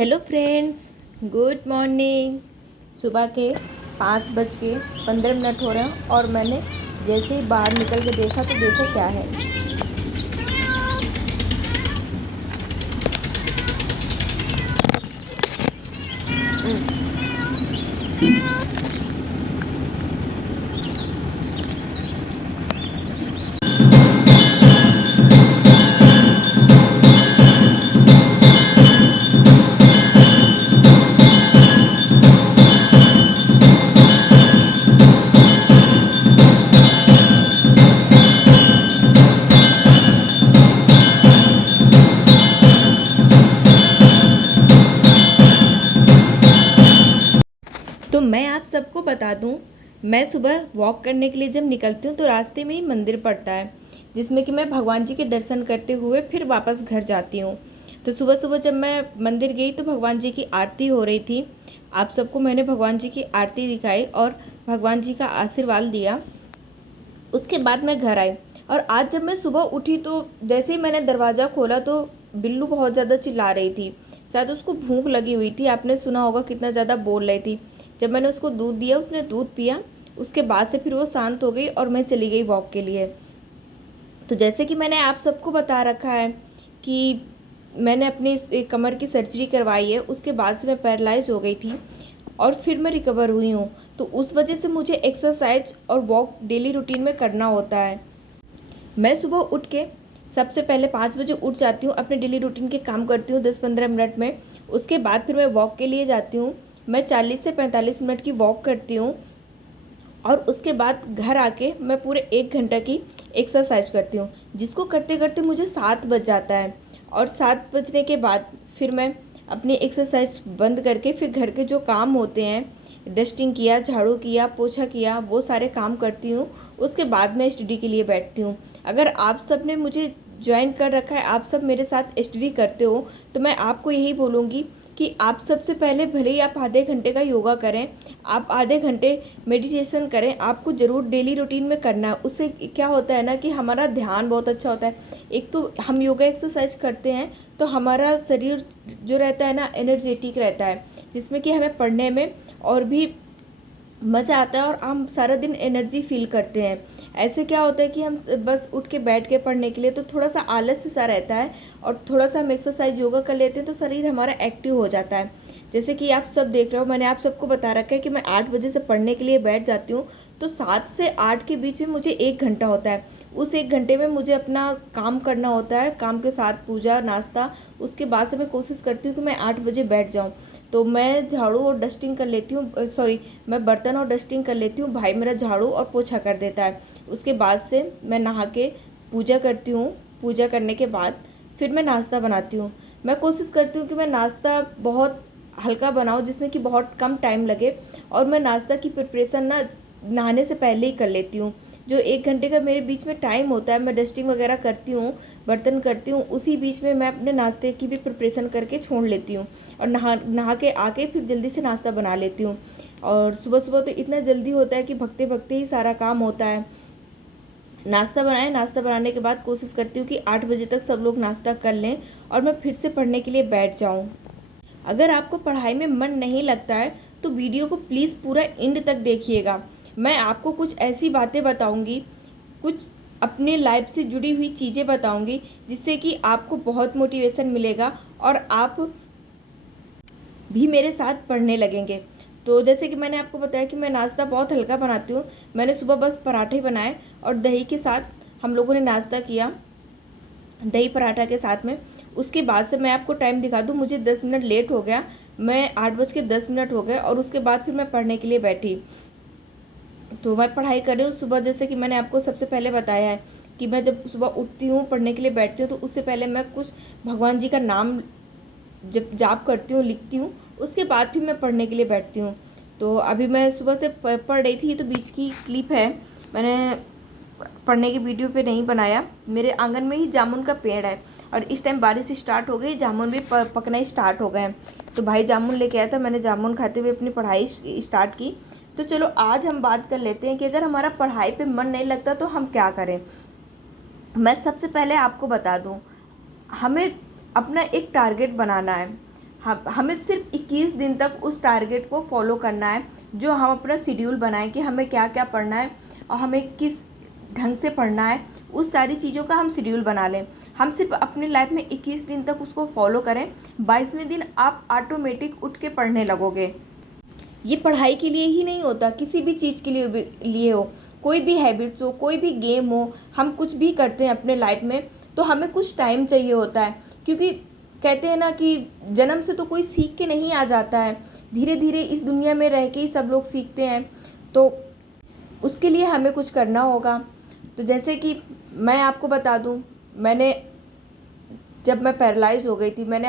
Hello friends, good morning. सुबह के 5:15 हो रहे हैं और मैंने जैसे ही बाहर निकल के देखा तो देखो क्या है। तो मैं आप सबको बता दूं, मैं सुबह वॉक करने के लिए जब निकलती हूँ तो रास्ते में ही मंदिर पड़ता है, जिसमें कि मैं भगवान जी के दर्शन करते हुए फिर वापस घर जाती हूँ। तो सुबह सुबह जब मैं मंदिर गई तो भगवान जी की आरती हो रही थी। आप सबको मैंने भगवान जी की आरती दिखाई और भगवान जी का आशीर्वाद दिया। उसके बाद मैं घर आई और आज जब मैं सुबह उठी तो जैसे ही मैंने दरवाज़ा खोला तो बिल्लू बहुत ज़्यादा चिल्ला रही थी। शायद उसको भूख लगी हुई थी, आपने सुना होगा कितना ज़्यादा बोल रही थी। जब मैंने उसको दूध दिया, उसने दूध पिया। उसके बाद से फिर वो शांत हो गई और मैं चली गई वॉक के लिए। तो जैसे कि मैंने आप सबको बता रखा है कि मैंने अपनी कमर की सर्जरी करवाई है, उसके बाद से मैं पैरालाइज हो गई थी और फिर मैं रिकवर हुई हूँ। तो उस वजह से मुझे एक्सरसाइज और वॉक डेली रूटीन में करना होता है। मैं सुबह उठ के सबसे पहले 5 बजे उठ जाती हूँ, अपने डेली रूटीन के काम करती हूँ 10-15 मिनट में। उसके बाद फिर मैं वॉक के लिए जाती हूँ। मैं 40 से 45 मिनट की वॉक करती हूँ और उसके बाद घर आके मैं पूरे 1 घंटा की एक्सरसाइज करती हूँ, जिसको करते करते मुझे 7 बज जाता है। और 7 बजने के बाद फिर मैं अपनी एक्सरसाइज बंद करके फिर घर के जो काम होते हैं, डस्टिंग किया, झाड़ू किया, पोछा किया, वो सारे काम करती हूँ। उसके बाद मैं स्टडी के लिए बैठती हूँ। अगर आप सब ने मुझे ज्वाइन कर रखा है, आप सब मेरे साथ स्टडी करते हो, तो मैं आपको यही बोलूँगी कि आप सबसे पहले भले ही आप आधे घंटे का योगा करें, आप आधे घंटे मेडिटेशन करें, आपको ज़रूर डेली रूटीन में करना है। उससे क्या होता है ना कि हमारा ध्यान बहुत अच्छा होता है। एक तो हम योगा एक्सरसाइज करते हैं तो हमारा शरीर जो रहता है ना, एनर्जेटिक रहता है, जिसमें कि हमें पढ़ने में और भी मज़ा आता है और हम सारा दिन एनर्जी फील करते हैं। ऐसे क्या होता है कि हम बस उठ के बैठ के पढ़ने के लिए तो थोड़ा सा आलस सा रहता है, और थोड़ा सा हम एक्सरसाइज योगा कर लेते हैं तो शरीर हमारा एक्टिव हो जाता है। जैसे कि आप सब देख रहे हो, मैंने आप सबको बता रखा है कि मैं 8 बजे से पढ़ने के लिए बैठ जाती हूँ। तो 7 से 8 के बीच में मुझे 1 घंटा होता है। उस 1 घंटे में मुझे अपना काम करना होता है, काम के साथ पूजा नाश्ता। उसके बाद से मैं कोशिश करती हूँ कि मैं 8 बजे बैठ जाऊँ। तो मैं झाड़ू और डस्टिंग कर लेती हूँ, सॉरी, मैं बर्तन और डस्टिंग कर लेती हूँ, भाई मेरा झाड़ू और पोछा कर देता है। उसके बाद से मैं नहा के पूजा करती हूँ। पूजा करने के बाद फिर मैं नाश्ता बनाती हूँ। मैं कोशिश करती हूँ कि मैं नाश्ता बहुत हल्का बनाऊँ, जिसमें कि बहुत कम टाइम लगे। और मैं नाश्ता की प्रिपरेशन ना नहाने से पहले ही कर लेती हूँ। जो 1 घंटे का मेरे बीच में टाइम होता है, मैं डस्टिंग वगैरह करती हूँ, बर्तन करती हूँ, उसी बीच में मैं अपने नाश्ते की भी प्रिपरेशन करके छोड़ लेती हूँ। और नहा के आके फिर जल्दी से नाश्ता बना लेती हूँ। और सुबह सुबह तो इतना जल्दी होता है कि भगते भगते ही सारा काम होता है। नाश्ता बनाएं, नाश्ता बनाने के बाद कोशिश करती हूँ कि 8 बजे तक सब लोग नाश्ता कर लें और मैं फिर से पढ़ने के लिए बैठ जाऊँ। अगर आपको पढ़ाई में मन नहीं लगता है तो वीडियो को प्लीज़ पूरा एंड तक देखिएगा। मैं आपको कुछ ऐसी बातें बताऊंगी, कुछ अपने लाइफ से जुड़ी हुई चीज़ें बताऊंगी, जिससे कि आपको बहुत मोटिवेशन मिलेगा और आप भी मेरे साथ पढ़ने लगेंगे। तो जैसे कि मैंने आपको बताया कि मैं नाश्ता बहुत हल्का बनाती हूँ। मैंने सुबह बस पराठे बनाए और दही के साथ हम लोगों ने नाश्ता किया, दही पराठा के साथ में। उसके बाद से मैं आपको टाइम दिखा दूँ, मुझे 10 मिनट लेट हो गया। मैं 8:10 हो गए और उसके बाद फिर मैं पढ़ने के लिए बैठी। तो मैं पढ़ाई कर रही हूँ सुबह। जैसे कि मैंने आपको सबसे पहले बताया है कि मैं जब सुबह उठती हूँ पढ़ने के लिए बैठती हूँ तो उससे पहले मैं कुछ भगवान जी का नाम जब जाप करती हूँ, लिखती हूँ, उसके बाद फिर मैं पढ़ने के लिए बैठती हूँ। तो अभी मैं सुबह से पढ़ रही थी, तो बीच की क्लिप है, मैंने पढ़ने की वीडियो पे नहीं बनाया। मेरे आंगन में ही जामुन का पेड़ है और इस टाइम बारिश स्टार्ट हो गई, जामुन भी पकना ही स्टार्ट हो गए हैं। तो भाई जामुन लेके आया था, मैंने जामुन खाते हुए अपनी पढ़ाई स्टार्ट की। तो चलो आज हम बात कर लेते हैं कि अगर हमारा पढ़ाई पे मन नहीं लगता तो हम क्या करें। मैं सबसे पहले आपको बता दूं, हमें अपना एक टारगेट बनाना है। हमें सिर्फ 21 दिन तक उस टारगेट को फॉलो करना है, जो हम अपना शेड्यूल बनाएं कि हमें क्या क्या पढ़ना है और हमें किस ढंग से पढ़ना है। उस सारी चीज़ों का हम शेड्यूल बना लें। हम सिर्फ अपनी लाइफ में 21 दिन तक उसको फॉलो करें। 22वें दिन आप ऑटोमेटिक उठ के पढ़ने लगोगे। ये पढ़ाई के लिए ही नहीं होता, किसी भी चीज़ के लिए हो, कोई भी हैबिट्स हो, कोई भी गेम हो, हम कुछ भी करते हैं अपने लाइफ में तो हमें कुछ टाइम चाहिए होता है। क्योंकि कहते हैं ना कि जन्म से तो कोई सीख के नहीं आ जाता है, धीरे धीरे इस दुनिया में रह के ही सब लोग सीखते हैं। तो उसके लिए हमें कुछ करना होगा। तो जैसे कि मैं आपको बता दूं, मैंने जब मैं पैरालाइज हो गई थी, मैंने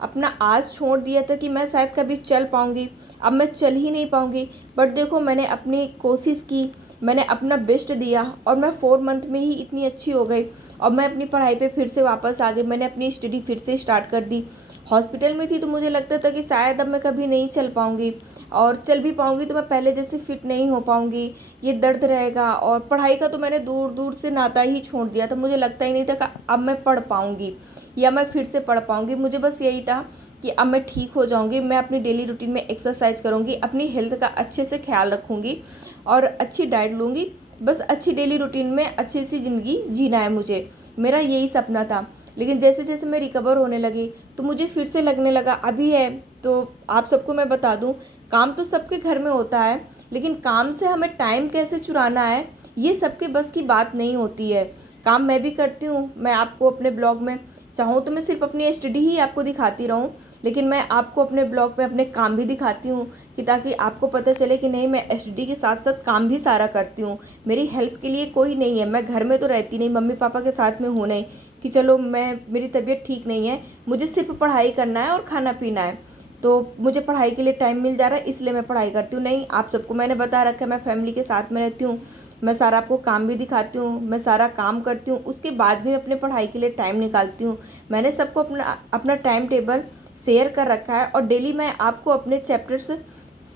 अपना आस छोड़ दिया था कि मैं शायद कभी चल पाऊँगी, अब मैं चल ही नहीं पाऊँगी। बट देखो, मैंने अपनी कोशिश की, मैंने अपना बेस्ट दिया और मैं 4 मंथ में ही इतनी अच्छी हो गई और मैं अपनी पढ़ाई पे फिर से वापस आ गई। मैंने अपनी स्टडी फिर से स्टार्ट कर दी। हॉस्पिटल में थी तो मुझे लगता था कि शायद अब मैं कभी नहीं चल पाऊँगी, और चल भी पाऊँगी तो मैं पहले जैसे फिट नहीं हो पाऊँगी, ये दर्द रहेगा। और पढ़ाई का तो मैंने दूर दूर से नाता ही छोड़ दिया था। मुझे लगता ही नहीं था कि अब मैं पढ़ पाऊँगी या मैं फिर से पढ़ पाऊँगी। मुझे बस यही था कि अब मैं ठीक हो जाऊँगी, मैं अपनी डेली रूटीन में एक्सरसाइज करूँगी, अपनी हेल्थ का अच्छे से ख्याल रखूँगी और अच्छी डाइट लूँगी। बस अच्छी डेली रूटीन में अच्छी सी ज़िंदगी जीना है मुझे, मेरा यही सपना था। लेकिन जैसे जैसे मैं रिकवर होने लगी तो मुझे फिर से लगने लगा अभी है। तो आप सबको मैं बता दूं, काम तो सबके घर में होता है, लेकिन काम से हमें टाइम कैसे चुराना है ये सबके बस की बात नहीं होती है। काम मैं भी करती हूँ, मैं आपको अपने ब्लॉग में चाहूँ तो मैं सिर्फ अपनी स्टडी ही आपको दिखाती रहूँ, लेकिन मैं आपको अपने ब्लॉग में अपने काम भी दिखाती हूँ कि ताकि आपको पता चले कि नहीं, मैं स्टडी के साथ साथ काम भी सारा करती हूँ। मेरी हेल्प के लिए कोई नहीं है, मैं घर में तो रहती नहीं, मम्मी पापा के साथ में हूँ नहीं कि चलो मेरी तबीयत ठीक नहीं है, मुझे सिर्फ पढ़ाई करना है और खाना पीना है, तो मुझे पढ़ाई के लिए टाइम मिल जा रहा है इसलिए मैं पढ़ाई करती हूँ। नहीं, आप सबको मैंने बता रखा है मैं फैमिली के साथ में रहती हूँ, मैं सारा आपको काम भी दिखाती हूँ, मैं सारा काम करती हूँ, उसके बाद भी अपने पढ़ाई के लिए टाइम निकालती हूँ। मैंने सबको अपना अपना टाइम टेबल शेयर कर रखा है और डेली मैं आपको अपने चैप्टर्स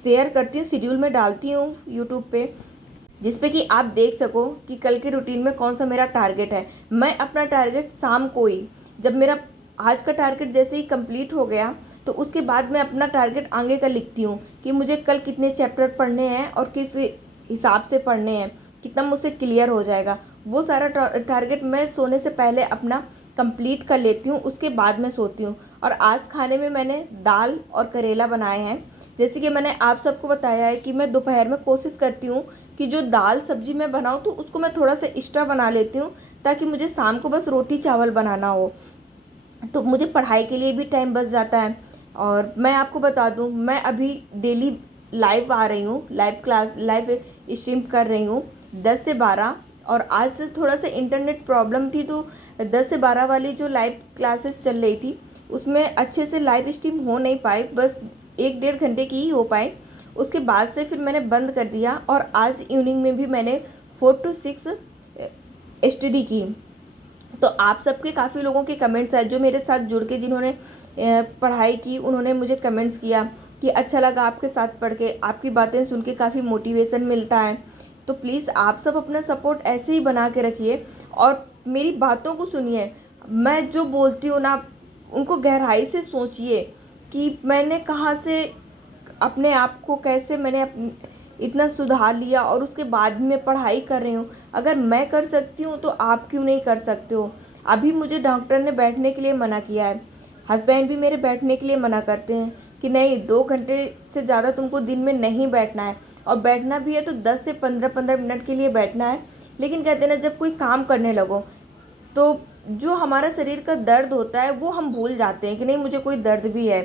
शेयर करती हूँ, शेड्यूल में डालती हूँ यूट्यूब पे, जिस पे कि आप देख सको कि कल के रूटीन में कौन सा मेरा टारगेट है। मैं अपना टारगेट शाम को ही, जब मेरा आज का टारगेट जैसे ही कंप्लीट हो गया तो उसके बाद मैं अपना टारगेट आगे का लिखती हूँ कि मुझे कल कितने चैप्टर पढ़ने हैं और किस हिसाब से पढ़ने हैं, कितना मुझसे क्लियर हो जाएगा। वो सारा टारगेट मैं सोने से पहले अपना कंप्लीट कर लेती हूँ, उसके बाद मैं सोती हूँ। और आज खाने में मैंने दाल और करेला बनाए हैं। जैसे कि मैंने आप सबको बताया है कि मैं दोपहर में कोशिश करती हूँ कि जो दाल सब्जी मैं बनाऊँ तो उसको मैं थोड़ा सा एक्स्ट्रा बना लेती हूँ, ताकि मुझे शाम को बस रोटी चावल बनाना हो, तो मुझे पढ़ाई के लिए भी टाइम बच जाता है। और मैं आपको बता दूँ, मैं अभी डेली लाइव आ रही हूँ, लाइव स्ट्रीम कर रही हूँ 10 से 12। और आज से थोड़ा सा इंटरनेट प्रॉब्लम थी तो 10 से 12 वाली जो लाइव क्लासेस चल रही थी उसमें अच्छे से लाइव स्ट्रीम हो नहीं पाई, बस 1-1.5 घंटे की ही हो पाई। उसके बाद से फिर मैंने बंद कर दिया और आज इवनिंग में भी मैंने 4 to 6 स्टडी की। तो आप सबके काफ़ी लोगों के कमेंट्स आए जो मेरे साथ जुड़ के जिन्होंने पढ़ाई की, उन्होंने मुझे कमेंट्स किया कि अच्छा लगा आपके साथ पढ़ के, आपकी बातें सुन के काफ़ी मोटिवेशन मिलता है। तो प्लीज़ आप सब अपना सपोर्ट ऐसे ही बना के रखिए और मेरी बातों को सुनिए। मैं जो बोलती हूँ ना, उनको गहराई से सोचिए कि मैंने कहाँ से अपने आप को कैसे मैंने इतना सुधार लिया और उसके बाद भी मैं पढ़ाई कर रही हूँ। अगर मैं कर सकती हूँ तो आप क्यों नहीं कर सकते हो। अभी मुझे डॉक्टर ने बैठने के लिए मना किया है, हस्बैंड भी मेरे बैठने के लिए मना करते हैं कि नहीं, 2 घंटे से ज़्यादा तुमको दिन में नहीं बैठना है, और बैठना भी है तो 10 से 15-15 मिनट के लिए बैठना है। लेकिन कहते हैं ना, जब कोई काम करने लगो तो जो हमारा शरीर का दर्द होता है वो हम भूल जाते हैं कि नहीं, मुझे कोई दर्द भी है।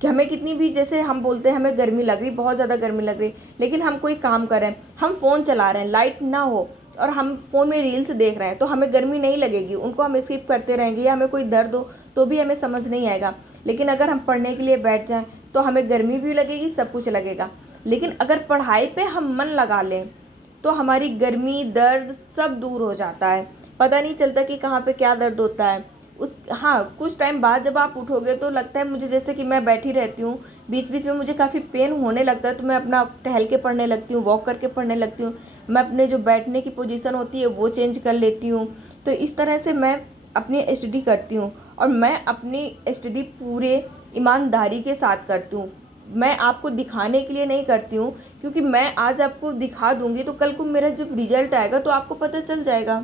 कि हमें कितनी भी, जैसे हम बोलते हैं हमें गर्मी लग रही, बहुत ज़्यादा गर्मी लग रही, लेकिन हम कोई काम कर रहे हैं, हम फ़ोन चला रहे हैं, लाइट ना हो और हम फ़ोन में रील्स देख रहे हैं, तो हमें गर्मी नहीं लगेगी, उनको हम स्किप करते रहेंगे, या हमें कोई दर्द हो तो भी हमें समझ नहीं आएगा। लेकिन अगर हम पढ़ने के लिए बैठ जाएँ तो हमें गर्मी भी लगेगी, सब कुछ लगेगा। लेकिन अगर पढ़ाई पर हम मन लगा लें तो हमारी गर्मी दर्द सब दूर हो जाता है, पता नहीं चलता कि कहाँ पे क्या दर्द होता है। हाँ, कुछ टाइम बाद जब आप उठोगे तो लगता है मुझे, जैसे कि मैं बैठी रहती हूँ, बीच बीच में मुझे काफ़ी पेन होने लगता है तो मैं अपना टहल के पढ़ने लगती हूँ, वॉक करके पढ़ने लगती हूँ, मैं अपने जो बैठने की पोजीशन होती है वो चेंज कर लेती हूँ। तो इस तरह से मैं अपनी स्टडी करती हूँ और मैं अपनी स्टडी पूरे ईमानदारी के साथ करती हूँ। मैं आपको दिखाने के लिए नहीं करती हूँ, क्योंकि मैं आज आपको दिखा दूँगी तो कल को मेरा जब रिजल्ट आएगा तो आपको पता चल जाएगा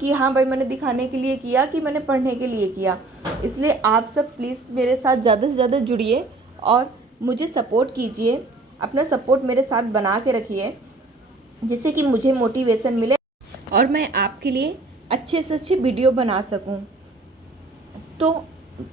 कि हाँ भाई मैंने दिखाने के लिए किया कि मैंने पढ़ने के लिए किया। इसलिए आप सब प्लीज़ मेरे साथ ज़्यादा से ज़्यादा जुड़िए और मुझे सपोर्ट कीजिए, अपना सपोर्ट मेरे साथ बना के रखिए, जिससे कि मुझे मोटिवेशन मिले और मैं आपके लिए अच्छे से अच्छे वीडियो बना सकूं। तो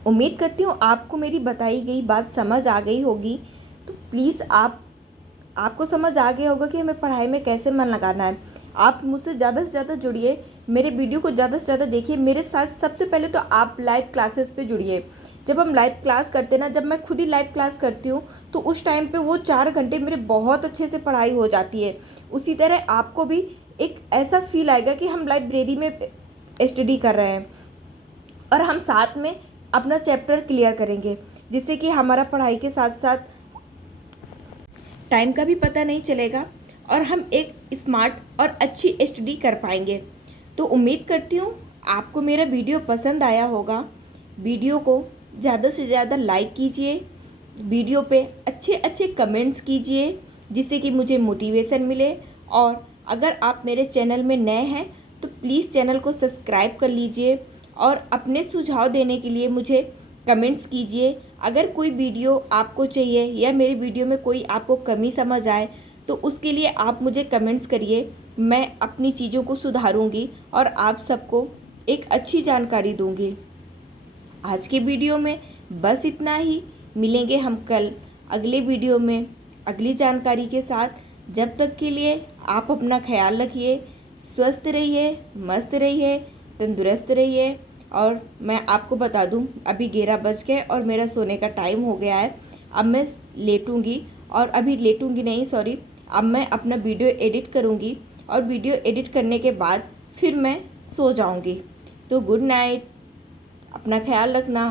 उम्मीद करती हूँ आपको मेरी बताई गई बात समझ आ गई होगी। तो प्लीज़ आपको समझ आ गया होगा कि हमें पढ़ाई में कैसे मन लगाना है। आप मुझसे ज़्यादा से ज़्यादा जुड़िए, मेरे वीडियो को ज़्यादा से ज़्यादा देखिए। मेरे साथ सबसे पहले तो आप लाइव क्लासेस पे जुड़िए। जब हम लाइव क्लास करते हैं ना, जब मैं खुद ही लाइव क्लास करती हूँ तो उस टाइम पे वो 4 घंटे मेरे बहुत अच्छे से पढ़ाई हो जाती है। उसी तरह आपको भी एक ऐसा फील आएगा कि हम लाइब्रेरी में स्टडी कर रहे हैं और हम साथ में अपना चैप्टर क्लियर करेंगे, जिससे कि हमारा पढ़ाई के साथ साथ टाइम का भी पता नहीं चलेगा और हम एक स्मार्ट और अच्छी स्टडी कर पाएंगे। तो उम्मीद करती हूँ आपको मेरा वीडियो पसंद आया होगा। वीडियो को ज़्यादा से ज़्यादा लाइक कीजिए, वीडियो पे अच्छे अच्छे कमेंट्स कीजिए, जिससे कि मुझे मोटिवेशन मिले। और अगर आप मेरे चैनल में नए हैं तो प्लीज़ चैनल को सब्सक्राइब कर लीजिए और अपने सुझाव देने के लिए मुझे कमेंट्स कीजिए। अगर कोई वीडियो आपको चाहिए या मेरे वीडियो में कोई आपको कमी समझ आए तो उसके लिए आप मुझे कमेंट्स करिए। मैं अपनी चीज़ों को सुधारूंगी और आप सबको एक अच्छी जानकारी दूंगी। आज के वीडियो में बस इतना ही। मिलेंगे हम कल अगले वीडियो में अगली जानकारी के साथ। जब तक के लिए आप अपना ख्याल रखिए, स्वस्थ रहिए, मस्त रहिए, तंदुरुस्त रहिए। और मैं आपको बता दूं, अभी 11 बज गए और मेरा सोने का टाइम हो गया है। अब मैं लेटूंगी, और अभी लेटूंगी नहीं, सॉरी, अब मैं अपना वीडियो एडिट करूंगी और वीडियो एडिट करने के बाद फिर मैं सो जाऊंगी। तो गुड नाइट, अपना ख्याल रखना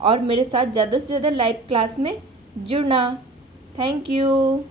और मेरे साथ ज़्यादा से ज़्यादा लाइव क्लास में जुड़ना। Thank you.